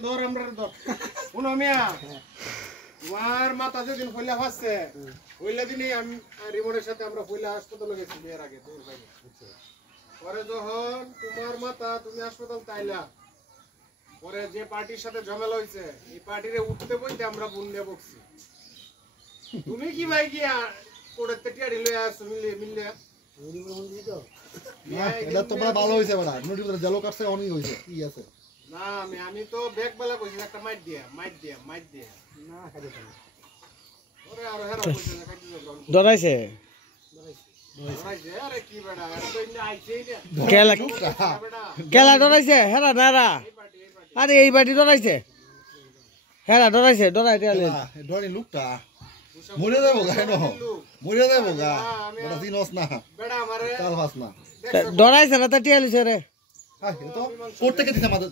ধর আমরা ধর শুনো মিয়া তোমার মাথা যেদিন হইলা ফাসছে হইলা দিনই আমি রিমোটের সাথে আমরা হইলা হাসপাতালে গেছি বিয়ের আগে তোর ভাই পরে যখন তোমার মাথা তুমি হাসপাতাল তাইলা পরে যে পার্টির সাথে ঝামেলা হইছে এই পার্টিরে উঠতে বইতে আমরা বোন দিয়ে বকছি তুমি কি ভাই গিয়া কোড়েতে টিয়াড়ি লয়ে আসো মিললে এটা তো বড় ভালো হইছে বড় নোটি করে জালো কাটছে অনেক হইছে কি আছে না আমি তো ব্যাগ বেলা কইছি একটা মাইট দিয়া না খাইতে ওরে আর হেরা কইছে না খাইতে যাও ডরাইছে আরে কি বেড়া আর তো ইন্না আইছেই না কেলা ডরাইছে হেরা নারা আরে এই বাড়ি ডরাইছে হেরা ডরাইছে ডরাই দেয়ালে ডরি লুকটা মরে যাবো গা এনো মরে যাবো গা বড় দিনস না বেড়া আমারে কাল ফাস না ডরাইছে না তা টিয়ালিছে রে হ্যাঁ তো কোর্ট থেকে দিছে আমাদের